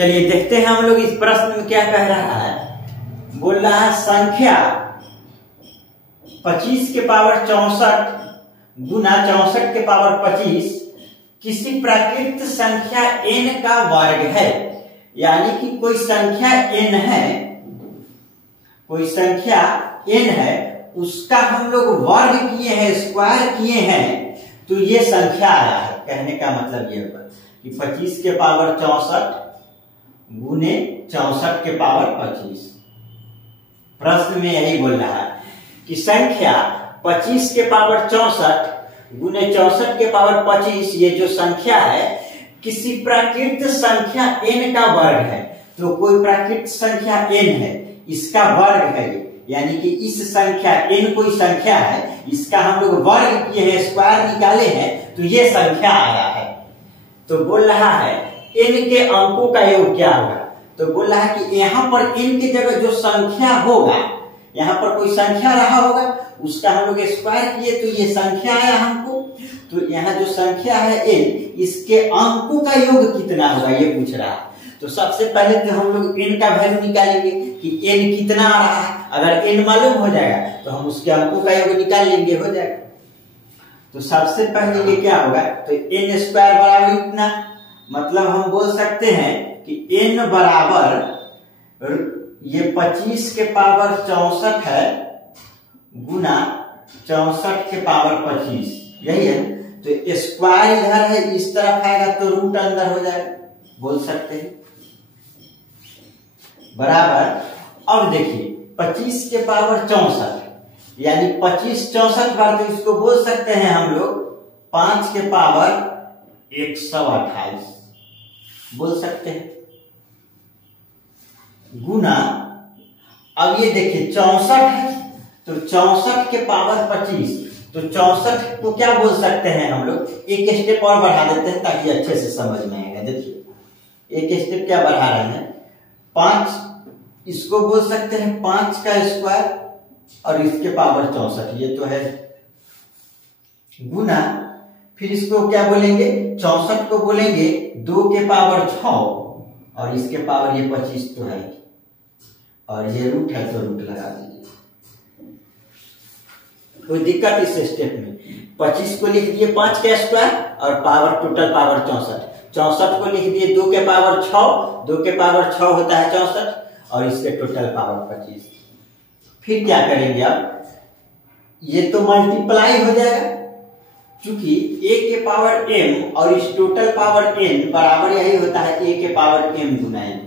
चलिए देखते हैं हम लोग इस प्रश्न में क्या कह रहा है। बोल रहा है संख्या 25 के पावर 64 गुना 64 के पावर 25 किसी प्राकृत संख्या n का वर्ग है। यानी कि कोई संख्या n है, कोई संख्या n है, उसका हम लोग वर्ग किए हैं, स्क्वायर किए हैं, तो ये संख्या आया है। कहने का मतलब ये होगा कि 25 के पावर 64 गुने 64 के पावर 25। प्रश्न में यही बोल रहा है कि संख्या 25 के पावर 64 गुने 64 के पावर 25, ये जो संख्या है किसी प्राकृत संख्या n का वर्ग है। तो कोई प्राकृत संख्या n है, इसका वर्ग है ये, यानी कि इस संख्या n कोई संख्या है, इसका हम लोग वर्ग किए हैं, स्क्वायर निकाले हैं, तो ये संख्या आया है। तो बोल रहा है n के अंकों का योग क्या होगा। तो बोल रहा है कि यहाँ पर n की जगह जो संख्या होगा, यहाँ पर कोई संख्या रहा होगा, उसका हम लोग स्क्वायर किए तो ये संख्या आया हमको। तो यहाँ जो संख्या है n, इसके अंकों का योग कितना होगा ये पूछ रहा है। तो सबसे पहले तो हम लोग n का वैल्यू निकालेंगे कि n कितना आ रहा है। अगर n मालूम हो जाएगा तो हम उसके अंकों का योग निकाल लेंगे, हो जाएगा। तो सबसे पहले ये क्या होगा, तो n स्क्वायर बराबर इतना, मतलब हम बोल सकते हैं कि n बराबर ये 25 के पावर 64 है गुना 64 के पावर 25, यही है। तो स्क्वायर इधर है, इस तरफ आएगा तो रूट अंदर हो जाएगा, बोल सकते हैं बराबर। अब देखिए 25 के पावर 64 यानी 25 64 बार, तो इसको बोल सकते हैं हम लोग 5 के पावर 128 बोल सकते हैं, गुना। अब ये देखिए 64 है, तो 64 के पावर 25, तो 64 को क्या बोल सकते हैं हम लोग, एक स्टेप और बढ़ा देते हैं ताकि अच्छे से समझ में आएगा। देखिए एक स्टेप क्या बढ़ा रहे हैं, 5, इसको बोल सकते हैं 5 का स्क्वायर और इसके पावर 64, ये तो है, गुना। फिर इसको क्या बोलेंगे, 64 को बोलेंगे 2 के पावर 6 और इसके पावर ये 25 तो है, और ये रूट है तो रूट लगा दीजिए, कोई दिक्कत इस स्टेप में। 25 को लिख दिए 5 का स्क्वायर और पावर टोटल पावर 64, 64 को लिख दिए 2 के पावर 6, 2 के पावर 6 होता है 64 और इसके टोटल पावर 25। फिर क्या करेंगे, अब ये तो मल्टीप्लाई हो जाएगा, क्योंकि a के पावर m और इस टोटल पावर n बराबर यही होता है a के पावर m गुना n।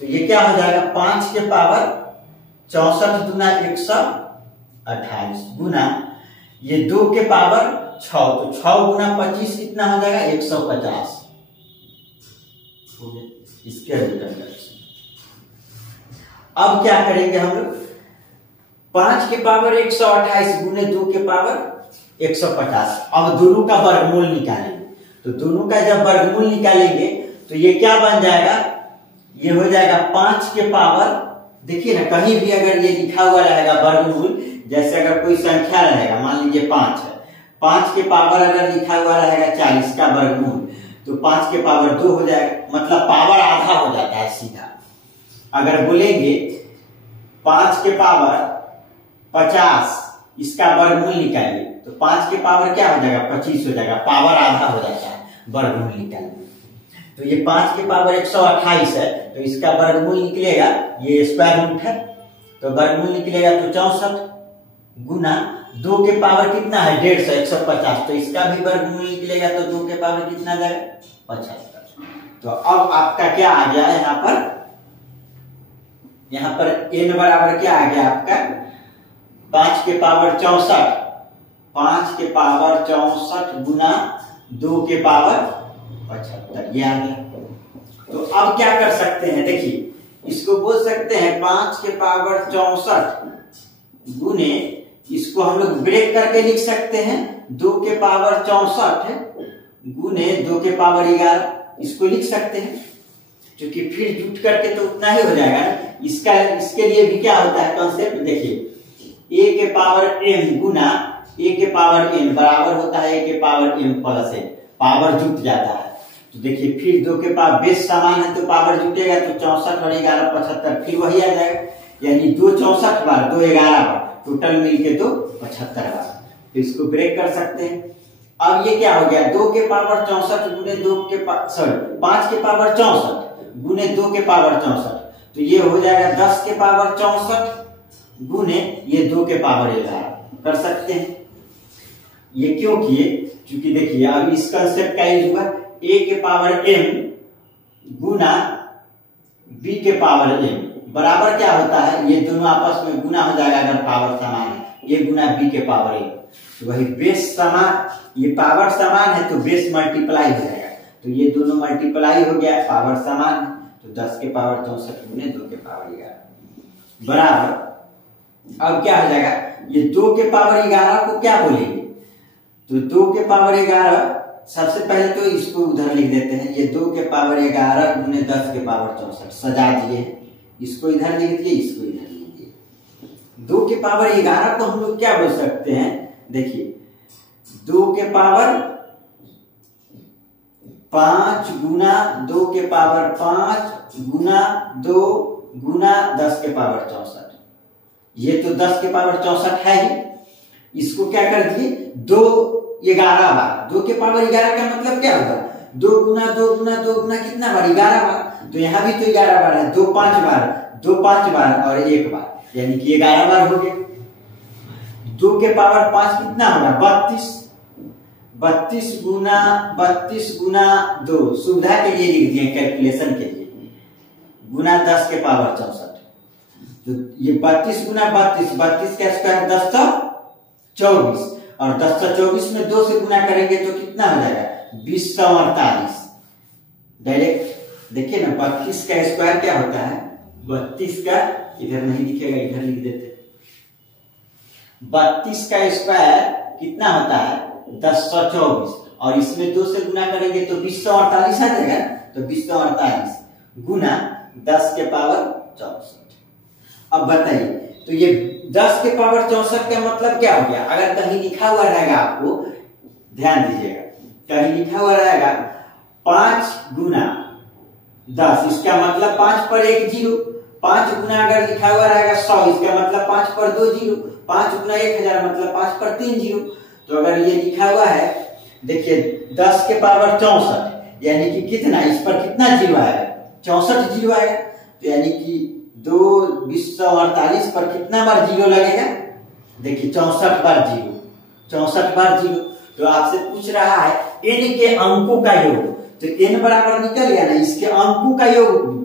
तो ये क्या हो जाएगा, 5 के पावर 64 गुना 128 गुना ये 2 के पावर 6, तो 6 गुना 25 कितना हो जाएगा, 150 हो गया, इसके रिटर्न। अब क्या करेंगे हम लोग, 5 के पावर 128 गुने 2 के पावर 150। अब दोनों का वर्गमूल निकालेंगे, तो दोनों का जब वर्गमूल निकालेंगे तो ये क्या बन जाएगा, ये हो जाएगा 5 के पावर, देखिए ना कहीं भी अगर ये लिखा हुआ रहेगा वर्गमूल, जैसे अगर कोई संख्या रहेगा, मान लीजिए 5 है, 5 के पावर अगर लिखा हुआ रहेगा 40 का वर्गमूल, तो 5 के पावर 2 हो जाएगा, मतलब पावर आधा हो जाता है सीधा। अगर बोलेंगे 5 के पावर 50 इसका वर्गमूल निकालिए, तो 5 के पावर क्या हो जाएगा, 25 हो जाएगा, पावर आधा हो जाता है वर्गमूल निकालने। तो ये 5 के पावर 128 है, तो इसका वर्गमूल निकलेगा, ये स्क्वायर रूट है, तो वर्गमूल निकलेगा तो 64 गुना 2 के पावर कितना है 150, 150, तो इसका भी वर्गमूल निकलेगा, तो 2 के पावर कितना जाएगा 75। तो अब आपका क्या आ गया, यहाँ पर n बराबर क्या आ गया आपका, 5 के पावर 64, 5 के पावर 64 गुना 2 के पावर 75, ये आ गया। तो अब क्या कर सकते हैं, देखिए इसको बोल सकते हैं 5 के पावर 64 गुने, इसको हम लोग ब्रेक करके लिख सकते हैं 2 के पावर 64 गुने 2 के पावर 11, इसको लिख सकते हैं, क्योंकि फिर जुट करके तो उतना ही हो जाएगा। इसके लिए भी क्या होता है कॉन्सेप्ट, देखिए a के पावर m गुना a के पावर n बराबर होता है a के power m plus n, power जुट जाता है, तो देखिए फिर 2 के पावर बेस समान है तो पावर जुटेगा, तो 64 और 11 75, फिर वही आ जाएगा, यानी 2 64 बार 2 11 बार, टोटल मिलके तो 75 बार। तो इसको ब्रेक कर सकते हैं। अब ये क्या हो गया, 2 के पावर 64 गुने 2 के 5 के पावर 64 गुने 2 के पावर 64, तो ये हो जाएगा 10 के पावर 64 गुने ये 2 के पावर 11 कर सकते हैं। ये क्यों किए, क्योंकि देखिए अब इस कंसेप्ट का यूज हुआ, a के पावर m गुना b के पावर m बराबर क्या होता है, ये दोनों आपस में गुना हो जाएगा अगर पावर समान है, a गुना b के पावर m, तो वही बेस समान, ये पावर समान है तो बेस मल्टीप्लाई हो जाएगा, तो ये दोनों मल्टीप्लाई हो गया, पावर समान है, तो 10 के पावर 64 गुने 2 के पावर 11 बराबर, अब क्या हो जाएगा, ये 2 के पावर 11 को क्या बोलेंगे, तो 2 के पावर 11 सबसे पहले तो इसको उधर लिख देते हैं, ये 2 के पावर 11 गुने 10 के पावर 64 सजा दिए, इसको इधर लिख दिए, इसको इधर लिख दिए। 2 के पावर 11 को हम लोग क्या बोल सकते हैं, देखिए 2 के पावर 5 गुना 2 के पावर 5 गुना 2 गुना 10 के पावर 64, ये तो 10 के पावर 64 है ही, इसको क्या कर दिए 2 11 बार, 2 के पावर 11 का मतलब क्या होगा, 2 गुना 2 गुना 2 गुना कितना बार 11 बार, तो यहाँ भी तो 11 बार है, 2 5 बार, 2 5 बार और 1 बार, यानी कि 11 बार हो गया। 2 के पावर 5 कितना होगा 32, 32 गुना 2 सुविधा के लिए लिख दिए, कैलकुलेशन के लिए, गुना 10 के पावर 64, तो ये 32 गुना 32, 32 का स्क्वायर 10 तो 24, और 10 तो 24 में 2 से गुना करेंगे तो कितना हो जाएगा 2048, डायरेक्ट देखिए ना 32 का स्क्वायर क्या होता है, 32 का इधर नहीं दिखेगा, इधर लिख देते, 32 का स्क्वायर कितना होता है 1024, और इसमें 2 से गुना करेंगे तो 2048 आ जाएगा, तो 2048 गुना 10 के पावर 64। अब बताइए, तो ये 10 के पावर 64 का मतलब क्या हो गया, अगर कहीं लिखा हुआ रहेगा, आपको ध्यान दीजिएगा, कहीं लिखा हुआ रहेगा 5 गुना 10, इसका मतलब 5 पर 1 0, 5 गुना अगर लिखा हुआ रहेगा 100, इसका मतलब 5 पर 2 0, 5 गुना 1000 मतलब 5 पर 3 0, तो अगर ये लिखा हुआ है, देखिए 10 के पावर 64 यानी कि कितना, इस पर कितना जीरो आएगा 64 जीरो आएगा, तो यानी कि 2048 पर कितना बार जीरो लगेगा, देखिए 64 बार जीरो, 64 बार जीरो। तो आपसे पूछ रहा है n के अंकों का योग, तो n बराबर निकल गया ना, इसके अंकों का योग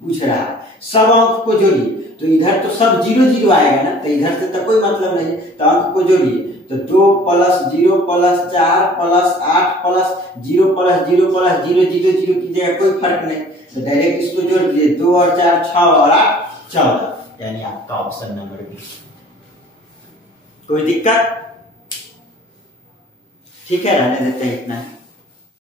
पूछ रहा है, सब अंक को जोड़िए, तो इधर तो सब 0 0 आएगा ना, तो इधर से तो कोई मतलब नहीं, तो अंक को जोड़िए, तो 2 + 0 + 4 + 8 + 0 + 0 + 0 0 0 की जगह कोई फर्क नहीं, तो डायरेक्ट इसको जोड़ दीजिए, 2 और 4 6 और 8 14, यानी आपका ऑप्शन नंबर बी। कोई दिक्कत, ठीक है, रहने देते हैं इतना।